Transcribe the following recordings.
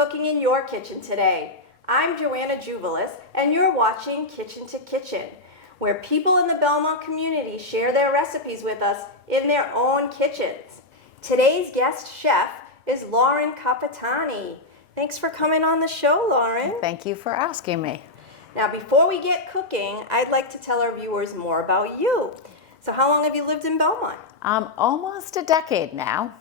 cooking in your kitchen today? I'm Joanna Tzouvelis, and you're watching Kitchen to Kitchen, where people in the Belmont community share their recipes with us in their own kitchens. Today's guest chef is Lauren Capitani. Thanks for coming on the show, Lauren. Thank you for asking me. Now, before we get cooking, I'd like to tell our viewers more about you. So how long have you lived in Belmont? Almost a decade now.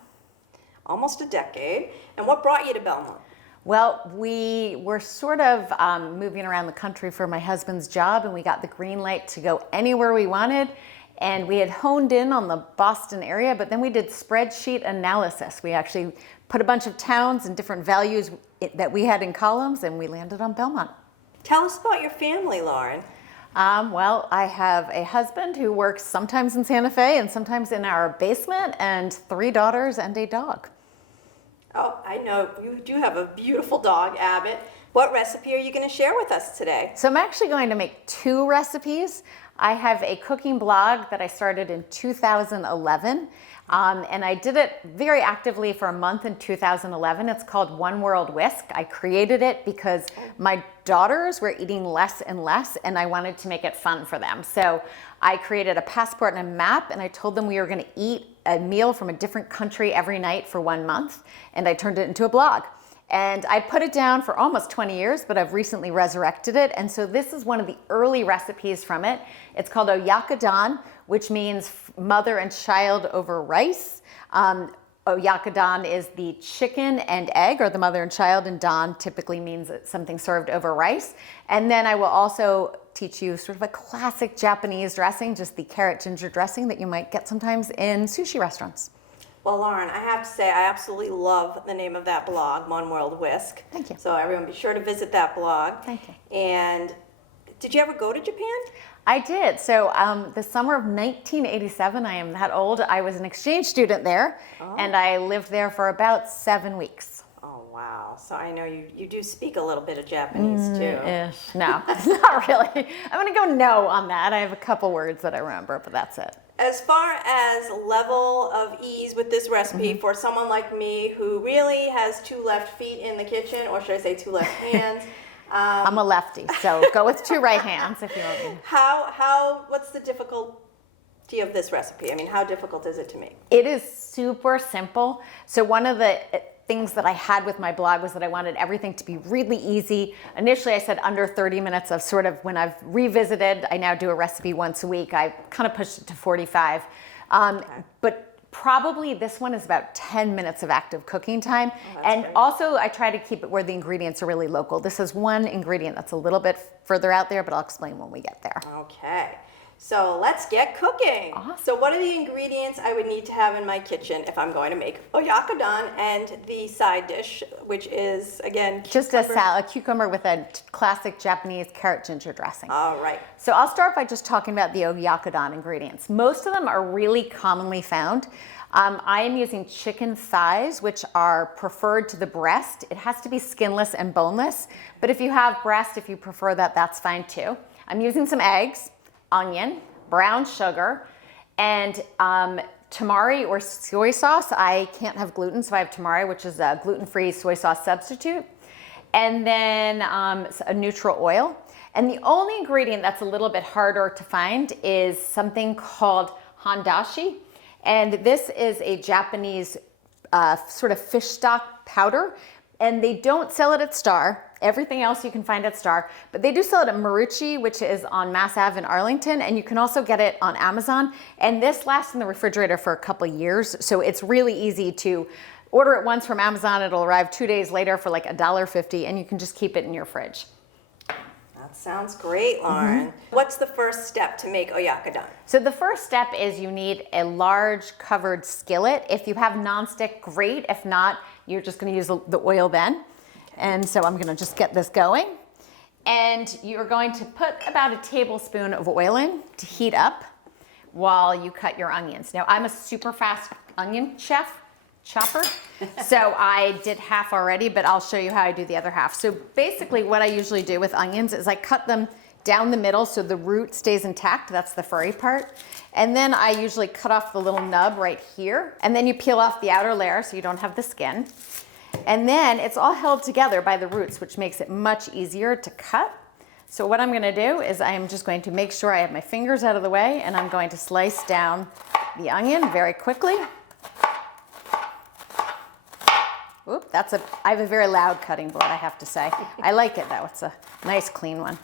Almost a decade. And what brought you to Belmont? Well, we were sort of moving around the country for my husband's job, and we got the green light to go anywhere we wanted. And we had honed in on the Boston area, but then we did spreadsheet analysis. We actually put a bunch of towns and different values that we had in columns, and we landed on Belmont. Tell us about your family, Lauren. Well, I have a husband who works sometimes in Santa Fe and sometimes in our basement, and 3 daughters and a dog. Oh, I know. You do have a beautiful dog, Abbott. What recipe are you going to share with us today? So I'm actually going to make 2 recipes. I have a cooking blog that I started in 2011, and I did it very actively for a month in 2011. It's called One World Whisk. I created it because my daughters were eating less and less, and I wanted to make it fun for them. So I created a passport and a map, and I told them we were going to eat a meal from a different country every night for 1 month, and I turned it into a blog. And I put it down for almost 20 years, but I've recently resurrected it. And so this is one of the early recipes from it. It's called Oyakodon, which means mother and child over rice. Oyakodon is the chicken and egg, or the mother and child, and don typically means something served over rice. And then I will also teach you sort of a classic Japanese dressing, just the carrot ginger dressing that you might get sometimes in sushi restaurants. Well, Lauren, I have to say I absolutely love the name of that blog, One World Whisk. Thank you. So everyone be sure to visit that blog. Thank you. And did you ever go to Japan? I did. So the summer of 1987, I am that old, I was an exchange student there, and I lived there for about 7 weeks. Oh, wow. So I know you do speak a little bit of Japanese, too. Ish. No, not really. I'm going to go no on that. I have a couple words that I remember, but that's it. As far as level of ease with this recipe for someone like me who really has 2 left feet in the kitchen, or should I say 2 left hands? I'm a lefty, so go with 2 right hands if you want me. What's the difficulty of this recipe? I mean, how difficult is it to make? It is super simple. So one of the things that I had with my blog was that I wanted everything to be really easy. Initially, I said under 30 minutes. Of sort of, when I've revisited, I now do a recipe once a week. I kind of pushed it to 45. But probably this one is about 10 minutes of active cooking time. And great. Also, I try to keep it where the ingredients are really local. This is one ingredient that's a little bit further out there, but I'll explain when we get there. Okay. So let's get cooking. Awesome. So what are the ingredients I would need to have in my kitchen if I'm going to make oyakodon and the side dish, which is, again, Just a salad, a cucumber with a classic Japanese carrot ginger dressing. All right. So I'll start by just talking about the oyakodon ingredients. Most of them are really commonly found. I am using chicken thighs, which are preferred to the breast. It has to be skinless and boneless, but if you have breast, if you prefer that, that's fine too. I'm using some eggs, onion, brown sugar, and tamari or soy sauce. I can't have gluten, so I have tamari, which is a gluten-free soy sauce substitute, and then a neutral oil. And the only ingredient that's a little bit harder to find is something called handashi, and this is a Japanese sort of fish stock powder, and they don't sell it at Star. Everything else you can find at Star, but they do sell it at Marucci, which is on Mass Ave in Arlington, and you can also get it on Amazon. And this lasts in the refrigerator for a couple of years, so it's really easy to order it once from Amazon. It'll arrive 2 days later for like $1.50, and you can just keep it in your fridge. That sounds great, Lauren. What's the first step to make oyakodon? So the first step is you need a large covered skillet. If you have nonstick, great. If not, you're just going to use the oil then. And so I'm going to just get this going. And you're going to put about a tablespoon of oil in to heat up while you cut your onions. Now, I'm a super fast onion chopper, so I did half already, but I'll show you how I do the other half. So basically what I usually do with onions is I cut them down the middle so the root stays intact. That's the furry part. And then I usually cut off the little nub right here. And then you peel off the outer layer so you don't have the skin. And then it's all held together by the roots, which makes it much easier to cut. So what I'm gonna do is I am just going to make sure I have my fingers out of the way, and I'm going to slice down the onion very quickly. Oop, I have a very loud cutting board, I have to say. I like it though, it's a nice clean one.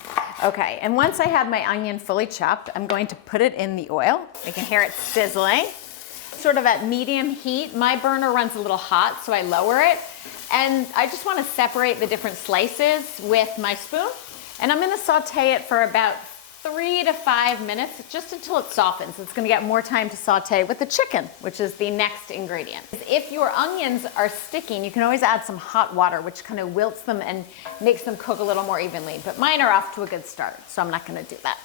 Okay, and once I have my onion fully chopped, I'm going to put it in the oil. You can hear it sizzling, sort of at medium heat. My burner runs a little hot, so I lower it. And I just wanna separate the different slices with my spoon. And I'm gonna saute it for about 3 to 5 minutes, just until it softens. It's gonna get more time to saute with the chicken, which is the next ingredient. If your onions are sticking, you can always add some hot water, which kind of wilts them and makes them cook a little more evenly. But mine are off to a good start, so I'm not gonna do that.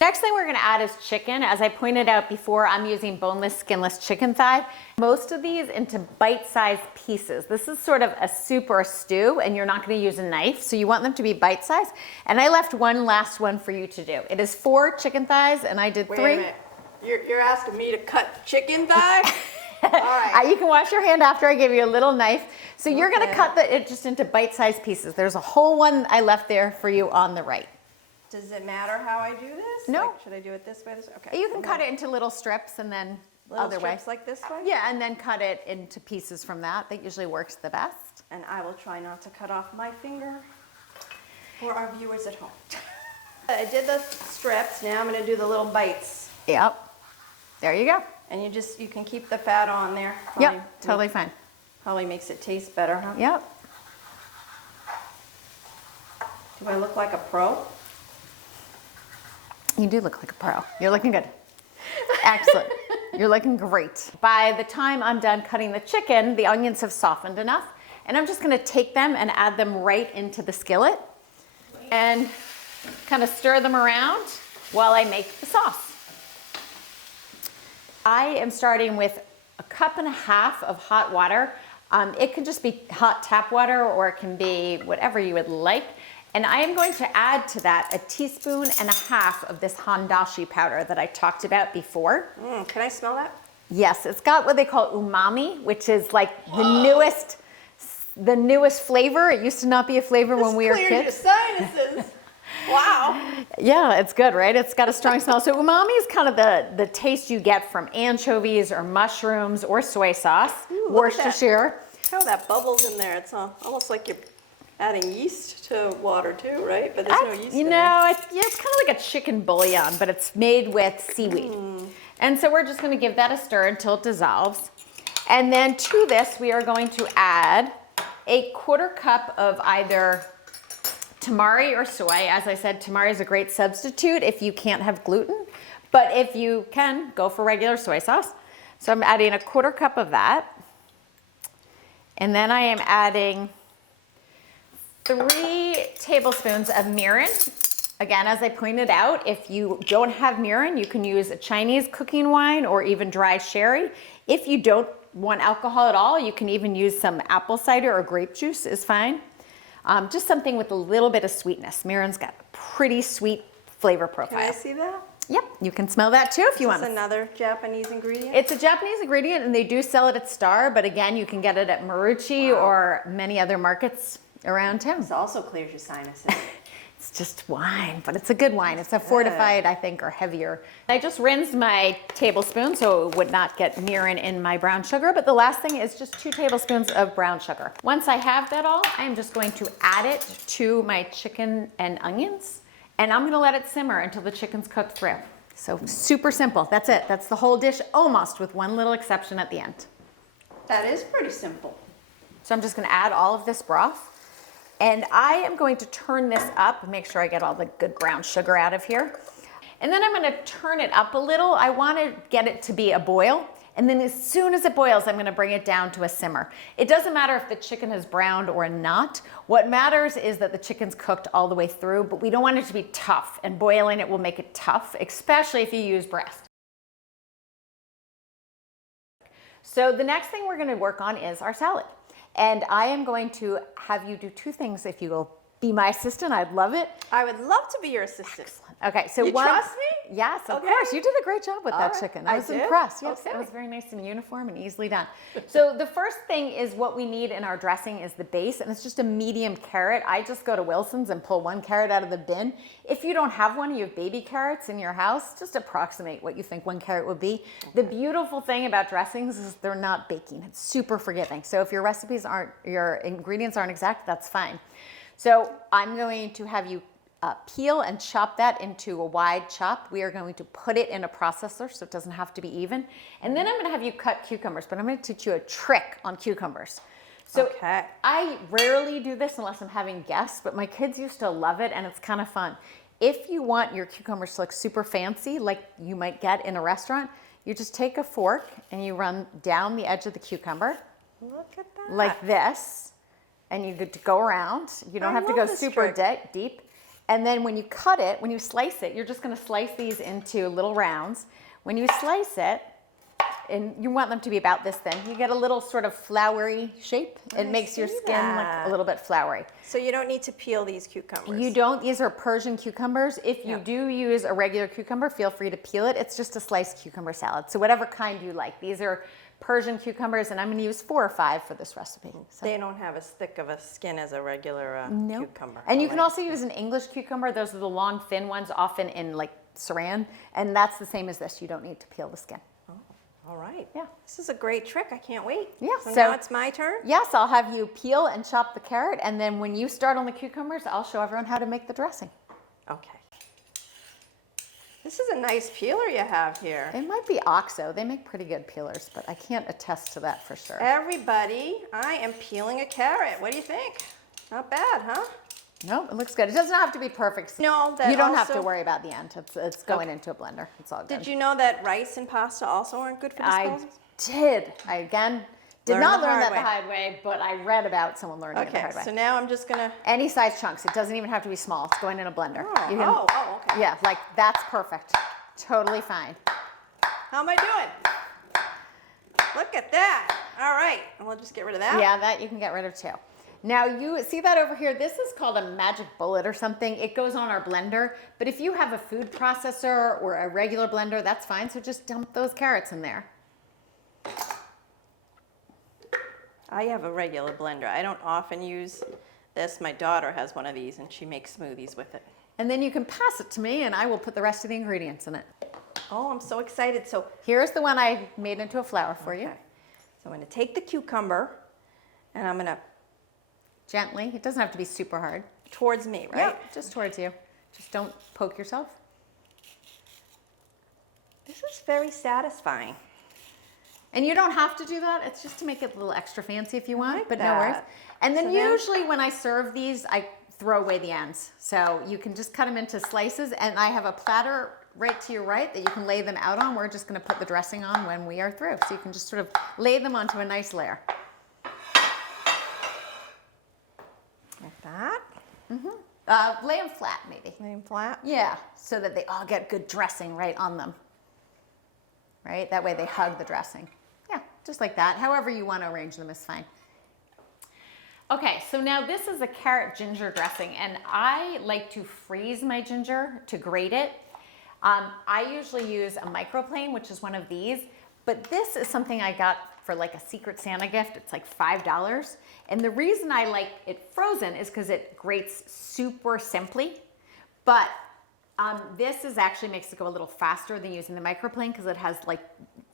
Next thing we're gonna add is chicken. As I pointed out before, I'm using boneless, skinless chicken thigh. Most of these into bite-sized pieces. This is sort of a soup or a stew, and you're not gonna use a knife, so you want them to be bite-sized. And I left one last one for you to do. It is 4 chicken thighs, and I did 3. Wait a minute. You're asking me to cut chicken thigh? All right. You can wash your hand after I give you a little knife. So you're gonna cut it just into bite-sized pieces. There's a whole one I left there for you on the right. Does it matter how I do this? No. Like, should I do it this way? Okay. You can cut it into little strips and then Little other way. strips like this way? Yeah, and then cut it into pieces from that. That usually works the best. And I will try not to cut off my finger for our viewers at home. I did the strips. Now I'm going to do the little bites. Yep. There you go. And you can keep the fat on there. Yep, totally fine. Probably makes it taste better, huh? Yep. Do I look like a pro? You do look like a pro. You're looking good. Excellent. You're looking great. By the time I'm done cutting the chicken, the onions have softened enough, and I'm just gonna take them and add them right into the skillet and kind of stir them around while I make the sauce. I am starting with 1.5 cups of hot water. It can just be hot tap water, or it can be whatever you would like. And I am going to add to that 1.5 teaspoons of this handashi powder that I talked about before. Can I smell that? Yes, it's got what they call umami, which is like the newest flavor. It used to not be a flavor when we were kids. This clears your sinuses. Wow. Yeah, it's good, right? It's got a strong smell. So umami is kind of the taste you get from anchovies or mushrooms or soy sauce, Worcestershire. Look how that bubbles in there. It's almost like you're adding yeast to water too, right? But there's no yeast in there. It's kind of like a chicken bouillon, but it's made with seaweed. And so we're just going to give that a stir until it dissolves. And then to this, we are going to add 1/4 cup of either tamari or soy. As I said, tamari is a great substitute if you can't have gluten, but if you can, go for regular soy sauce. So I'm adding 1/4 cup of that. And then I am adding 3 tablespoons of mirin. Again, as I pointed out, if you don't have mirin, you can use a Chinese cooking wine or even dry sherry. If you don't want alcohol at all, you can even use some apple cider or grape juice is fine. Just something with a little bit of sweetness. Mirin's got a pretty sweet flavor profile. Can I see that? Yep, you can smell that too if you want. Is this another Japanese ingredient? It's a Japanese ingredient, and they do sell it at Star, but again, you can get it at Marucci or many other markets around town. This also clears your sinuses. It's just wine, but it's a good wine. It's a fortified, I think, or heavier. I just rinsed my tablespoon so it would not get mirin in my brown sugar, but the last thing is just 2 tablespoons of brown sugar. Once I have that all, I'm just going to add it to my chicken and onions, and I'm gonna let it simmer until the chicken's cooked through. So super simple, that's it. That's the whole dish, almost, with one little exception at the end. That is pretty simple. So I'm just gonna add all of this broth. And I am going to turn this up, make sure I get all the good brown sugar out of here. And then I'm gonna turn it up a little. I wanna get it to be a boil. And then as soon as it boils, I'm gonna bring it down to a simmer. It doesn't matter if the chicken is browned or not. What matters is that the chicken's cooked all the way through, but we don't want it to be tough, and boiling it will make it tough, especially if you use breast. So the next thing we're gonna work on is our salad. And I am going to have you do 2 things. If you will be my assistant, I'd love it. I would love to be your assistant. Okay, so You trust me? Yes, of Okay. course. You did a great job with that right. chicken. I I was did? impressed. Yes, Okay. it was very nice and uniform and easily done. So the first thing is what we need in our dressing is the base, and it's just a medium carrot. I just go to Wilson's and pull one carrot out of the bin. If you don't have one, you have baby carrots in your house, just approximate what you think one carrot would be. Okay. The beautiful thing about dressings is they're not baking. It's super forgiving. So if your your ingredients aren't exact, that's fine. So I'm going to have you peel and chop that into a wide chop. We are going to put it in a processor so it doesn't have to be even. And then I'm going to have you cut cucumbers, but I'm going to teach you a trick on cucumbers. So Okay. I rarely do this unless I'm having guests, but my kids used to love it and it's kind of fun. If you want your cucumbers to look super fancy, like you might get in a restaurant, you just take a fork and you run down the edge of the cucumber. Look at that. Like this. And you get to go around. You don't have to go super deep. And then when you cut it, when you slice it, you're just going to slice these into little rounds. When you slice it, and you want them to be about this thin, you get a little sort of floury shape. It makes your skin look a little bit floury. So you don't need to peel these cucumbers. You don't. These are Persian cucumbers. If you do use a regular cucumber, feel free to peel it. It's just a sliced cucumber salad. So whatever kind you like. These are Persian cucumbers, and I'm going to use 4 or 5 for this recipe. So. They don't have as thick of a skin as a regular cucumber. And you can also use an English cucumber. Those are the long, thin ones, often in like saran, and that's the same as this. You don't need to peel the skin. Oh, all right. Yeah. This is a great trick. I can't wait. Yeah. So now it's my turn? Yes, I'll have you peel and chop the carrot, and then when you start on the cucumbers, I'll show everyone how to make the dressing. Okay. This is a nice peeler you have here. It might be OXO. They make pretty good peelers, but I can't attest to that for sure. Everybody, I am peeling a carrot. What do you think? Not bad, huh? No, it looks good. It doesn't have to be perfect. No, you don't have to worry about the end. It's going into a blender. It's all good. Did you know that rice and pasta also aren't good for disposal? I did. I again did Learn not the learn hard that way. the hard way, but I read about someone learning it the hard way. So now I'm just gonna. Any size chunks. It doesn't even have to be small. It's going in a blender. Okay. Yeah, like that's perfect. Totally fine. How am I doing? Look at that. All right, and we'll just get rid of that. Yeah, that you can get rid of too. Now you see that over here, this is called a magic bullet or something. It goes on our blender, but if you have a food processor or a regular blender, that's fine. So just dump those carrots in there. I have a regular blender. I don't often use this. My daughter has one of these and she makes smoothies with it. And then you can pass it to me and I will put the rest of the ingredients in it. Oh, I'm so excited. So here's the one I made into a flour for you. So I'm going to take the cucumber and I'm going to... Gently. It doesn't have to be super hard. Towards me, right? Yeah, just towards you. Just don't poke yourself. This is very satisfying. And you don't have to do that. It's just to make it a little extra fancy if you want, like but no worries. that. And then So usually when I serve these, I throw away the ends. So you can just cut them into slices, and I have a platter right to your right that you can lay them out on. We're just going to put the dressing on when we are through. So you can just sort of lay them onto a nice layer. Like that? Mm-hmm. Lay them flat, maybe. Lay them flat? Yeah, so that they all get good dressing right on them. Right? That way they hug the dressing. Yeah, just like that. However you want to arrange them is fine. Okay, so now this is a carrot ginger dressing, and I like to freeze my ginger to grate it. I usually use a microplane, which is one of these, but this is something I got for like a Secret Santa gift. It's like $5. And the reason I like it frozen is because it grates super simply, but this is actually makes it go a little faster than using the microplane because it has like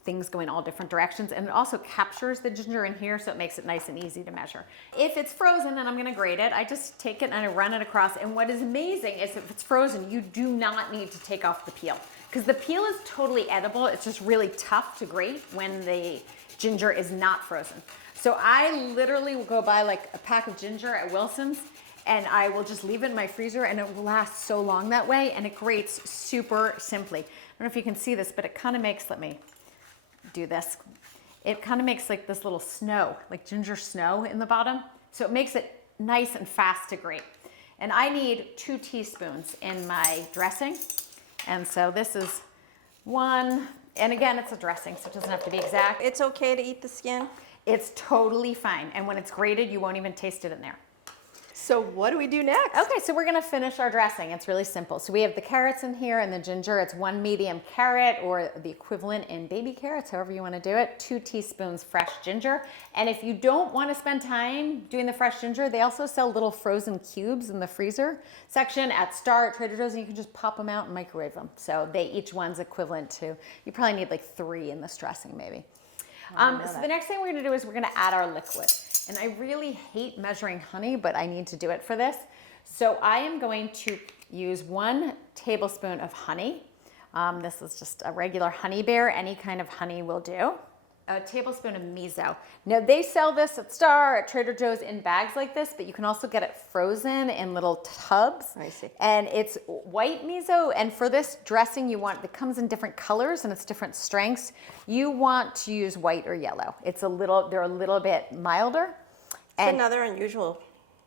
things going all different directions, and it also captures the ginger in here, so it makes it nice and easy to measure. If it's frozen and I'm going to grate it, I just take it and I run it across, and what is amazing is if it's frozen, you do not need to take off the peel because the peel is totally edible. It's just really tough to grate when the ginger is not frozen. So I literally will go buy like a pack of ginger at Wilson's, and I will just leave it in my freezer, and it will last so long that way, and it grates super simply. I don't know if you can see this, but it kind of makes, let me do this. It kind of makes like this little snow, like ginger snow in the bottom. So it makes it nice and fast to grate. And I need 2 teaspoons in my dressing. And so this is 1, and again, it's a dressing, so it doesn't have to be exact. It's okay to eat the skin? It's totally fine. And when it's grated, you won't even taste it in there. So what do we do next? Okay, so we're gonna finish our dressing. It's really simple. So we have the carrots in here and the ginger. It's 1 medium carrot, or the equivalent in baby carrots, however you wanna do it. 2 teaspoons fresh ginger. And if you don't wanna spend time doing the fresh ginger, they also sell little frozen cubes in the freezer section at Star, at Trader Joe's, and you can just pop them out and microwave them. So each one's equivalent to, you probably need like 3 in this dressing maybe. So the next thing we're gonna do is we're gonna add our liquid. And I really hate measuring honey, but I need to do it for this. So I am going to use 1 tablespoon of honey. This is just a regular honey bear. Any kind of honey will do. A tablespoon of miso. Now they sell this at Star, at Trader Joe's in bags like this, but you can also get it frozen in little tubs. I see. And it's white miso. And for this dressing, it comes in different colors and it's different strengths. You want to use white or yellow. They're a little bit milder. It's another unusual.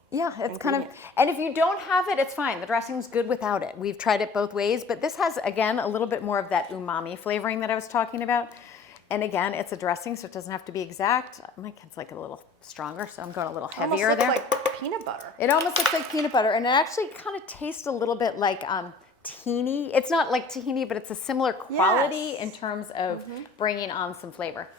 Yeah, it's kind of, and if you don't have it, it's fine. The dressing's good without it. We've tried it both ways, but this has, again, a little bit more of that umami flavoring that I was talking about. And again, it's a dressing, so it doesn't have to be exact. My kid's like a little stronger, so I'm going a little heavier there. Almost looks like peanut butter. It almost looks like peanut butter, and it actually kind of tastes a little bit like tahini. It's not like tahini, but it's a similar quality in terms of bringing on some flavor.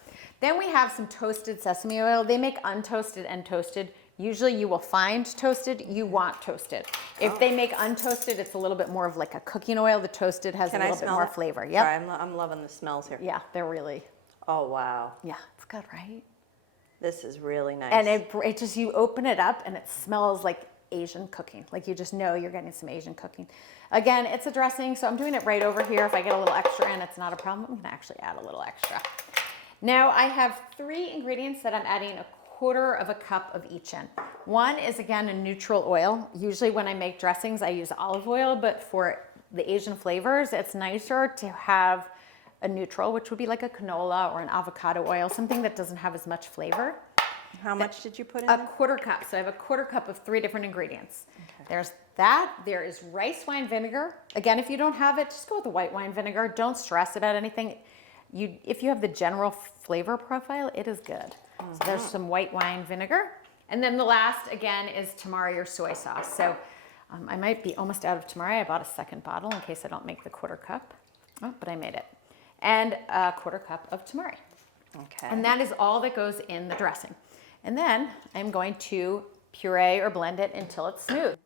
Then we have some toasted sesame oil. They make untoasted and toasted. Usually you will find toasted, you want toasted. If they make untoasted, it's a little bit more of like a cooking oil. The toasted has a little bit more flavor. Yep. Sorry, I'm loving the smells here. Yeah, they're really. Oh, wow. Yeah, it's good, right? This is really nice. And it just, you open it up and it smells like Asian cooking. Like you just know you're getting some Asian cooking. Again, it's a dressing, so I'm doing it right over here. If I get a little extra in, it's not a problem. I'm gonna actually add a little extra. Now I have 3 ingredients that I'm adding 1/4 cup of each in. One is, again, a neutral oil. Usually when I make dressings, I use olive oil, but for the Asian flavors, it's nicer to have a neutral, which would be like a canola or an avocado oil, something that doesn't have as much flavor. How much did you put in there? there? 1/4 cup. So I have 1/4 cup of 3 different ingredients. Okay. There's that. There is rice wine vinegar. Again, if you don't have it, just go with the white wine vinegar. Don't stress about anything. If you have the general flavor profile, it is good. So there's some white wine vinegar. And then the last, again, is tamari or soy sauce. So I might be almost out of tamari. I bought a second bottle in case I don't make the 1/4 cup. Oh, but I made it. And a 1/4 cup of tamari. Okay. And that is all that goes in the dressing. And then I'm going to puree or blend it until it's smooth.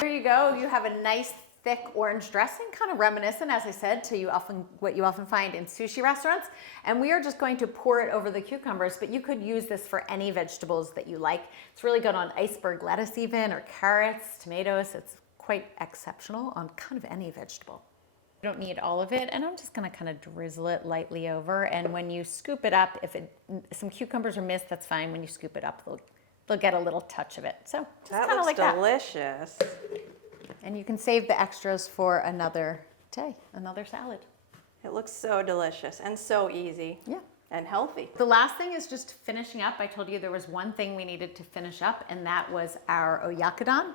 There you go. You have a nice thick orange dressing, kind of reminiscent, as I said, to what you often find in sushi restaurants. And we are just going to pour it over the cucumbers, but you could use this for any vegetables that you like. It's really good on iceberg lettuce even, or carrots, tomatoes. It's quite exceptional on kind of any vegetable. You don't need all of it, and I'm just gonna kind of drizzle it lightly over. And when you scoop it up, if some cucumbers are missed, that's fine. When you scoop it up, they'll get a little touch of it. So just kind of like that. That looks delicious. And you can save the extras for another day, another salad. It looks so delicious and so easy. Yeah. And healthy. The last thing is just finishing up. I told you there was one thing we needed to finish up, and that was our oyakodon.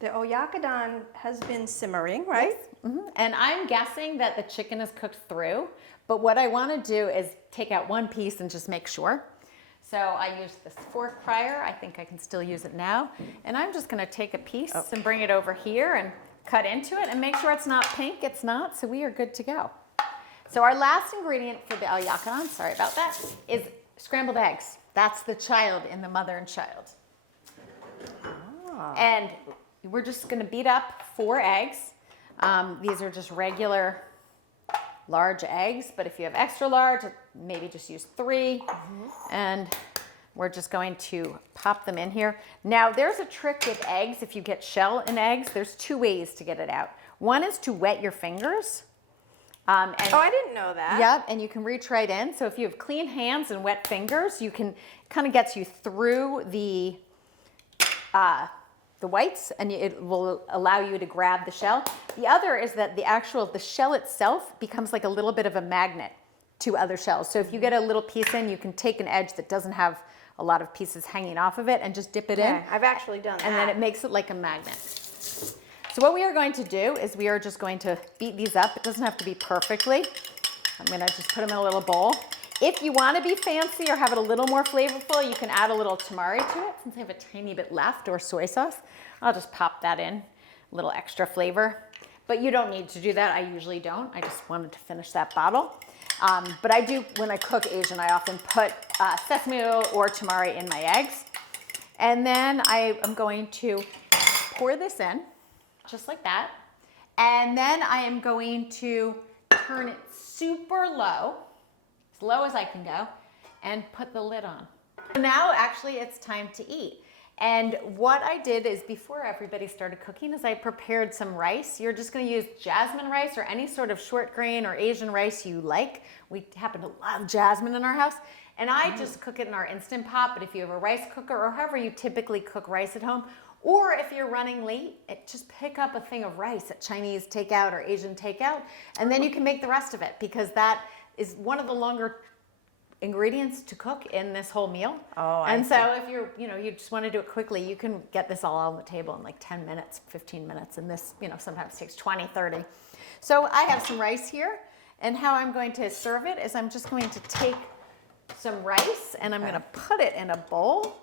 The oyakodon has been simmering, right? Yes. And I'm guessing that the chicken is cooked through, but what I want to do is take out one piece and just make sure. So I used this fork prior. I think I can still use it now. And I'm just going to take a piece and bring it over here and cut into it and make sure it's not pink. It's not, so we are good to go. So our last ingredient for the oyakodon, sorry about that, is scrambled eggs. That's the child in the mother and child. Ah. And we're just going to beat up 4 eggs. These are just regular large eggs, but if you have extra large, maybe just use 3. And we're just going to pop them in here. Now, there's a trick with eggs. If you get shell in eggs, there's 2 ways to get it out. One is to wet your fingers. Oh, I didn't know that. Yep, and you can reach right in. So if you have clean hands and wet fingers, you can kind of gets you through the whites, and it will allow you to grab the shell. The other is that the shell itself becomes like a little bit of a magnet to other shells. So if you get a little piece in, you can take an edge that doesn't have a lot of pieces hanging off of it and just dip it in. I've actually done that. And then it makes it like a magnet. So what we are going to do is we are just going to beat these up. It doesn't have to be perfectly. I'm gonna just put them in a little bowl. If you want to be fancy or have it a little more flavorful, you can add a little tamari to it. Since I have a tiny bit left, or soy sauce, I'll just pop that in, a little extra flavor. But you don't need to do that. I usually don't. I just wanted to finish that bottle. But I do, when I cook Asian, I often put sesame oil or tamari in my eggs. And then I am going to pour this in, just like that. And then I am going to turn it super low, as low as I can go, and put the lid on. Now actually it's time to eat. And what I did is, before everybody started cooking, is I prepared some rice. You're just gonna use jasmine rice or any sort of short grain or Asian rice you like. We happen to love jasmine in our house. And I just cook it in our Instant Pot, but if you have a rice cooker or however you typically cook rice at home, or if you're running late, just pick up a thing of rice at Chinese takeout or Asian takeout, and then you can make the rest of it, because that is one of the longer ingredients to cook in this whole meal. Oh, and so if you're, you just want to do it quickly, you can get this all on the table in like 10 minutes, 15 minutes, and this, sometimes takes 20, 30. So I have some rice here, and how I'm going to serve it is I'm just going to take some rice and I'm going to put it in a bowl.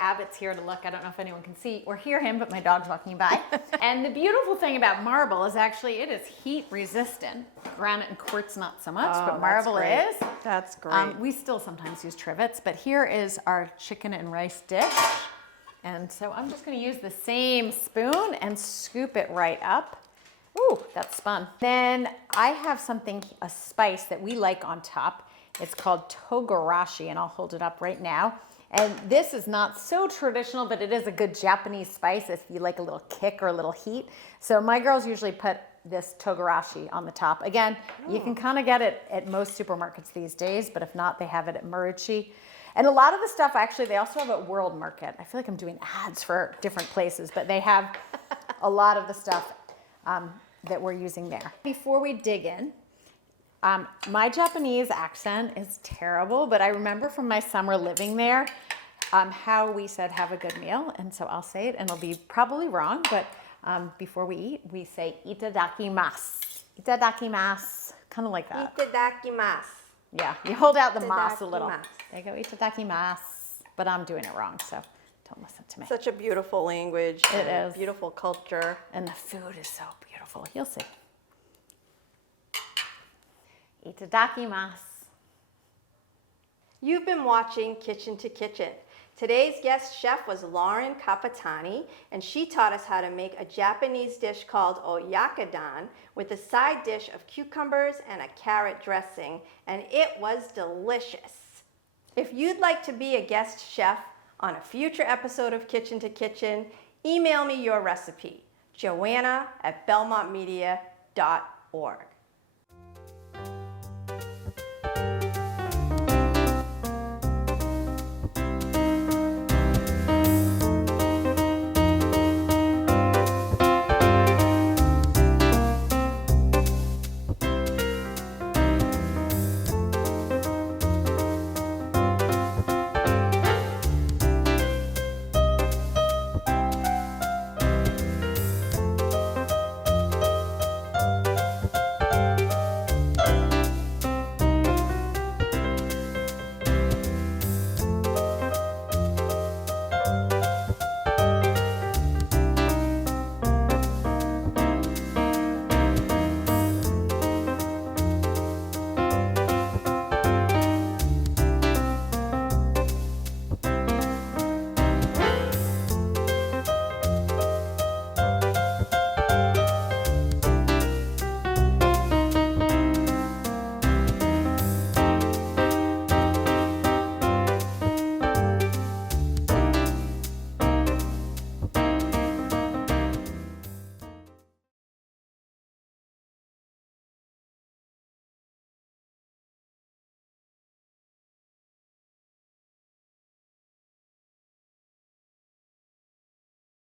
Abbott's here to look. I don't know if anyone can see or hear him, but my dog's walking by. And the beautiful thing about marble is actually it is heat resistant. Granite and quartz not so much, but marble is. That's great. We still sometimes use trivets, but here is our chicken and rice dish. And so I'm just going to use the same spoon and scoop it right up. Ooh, that's fun. Then I have a spice that we like on top. It's called togarashi, and I'll hold it up right now. And this is not so traditional, but it is a good Japanese spice if you like a little kick or a little heat. So my girls usually put this togarashi on the top. Again, you can kind of get it at most supermarkets these days, but if not, they have it at Marucci. And a lot of the stuff, actually, they also have at World Market. I feel like I'm doing ads for different places, but they have a lot of the stuff that we're using there. Before we dig in, my Japanese accent is terrible, but I remember from my summer living there how we said have a good meal. And so I'll say it, and it'll be probably wrong, but before we eat, we say itadakimasu. Itadakimasu, kind of like that. Itadakimasu. Yeah, you hold out the mas a little. There you go, itadakimasu. But I'm doing it wrong, so don't listen to me. Such a beautiful language. It is. Beautiful culture. And the food is so beautiful. You'll see. Itadakimasu. You've been watching Kitchen to Kitchen. Today's guest chef was Lauren Capitani, and she taught us how to make a Japanese dish called Oyakodon with a side dish of cucumbers and a carrot dressing, and it was delicious. If you'd like to be a guest chef on a future episode of Kitchen to Kitchen, email me your recipe, joanna@belmontmedia.org.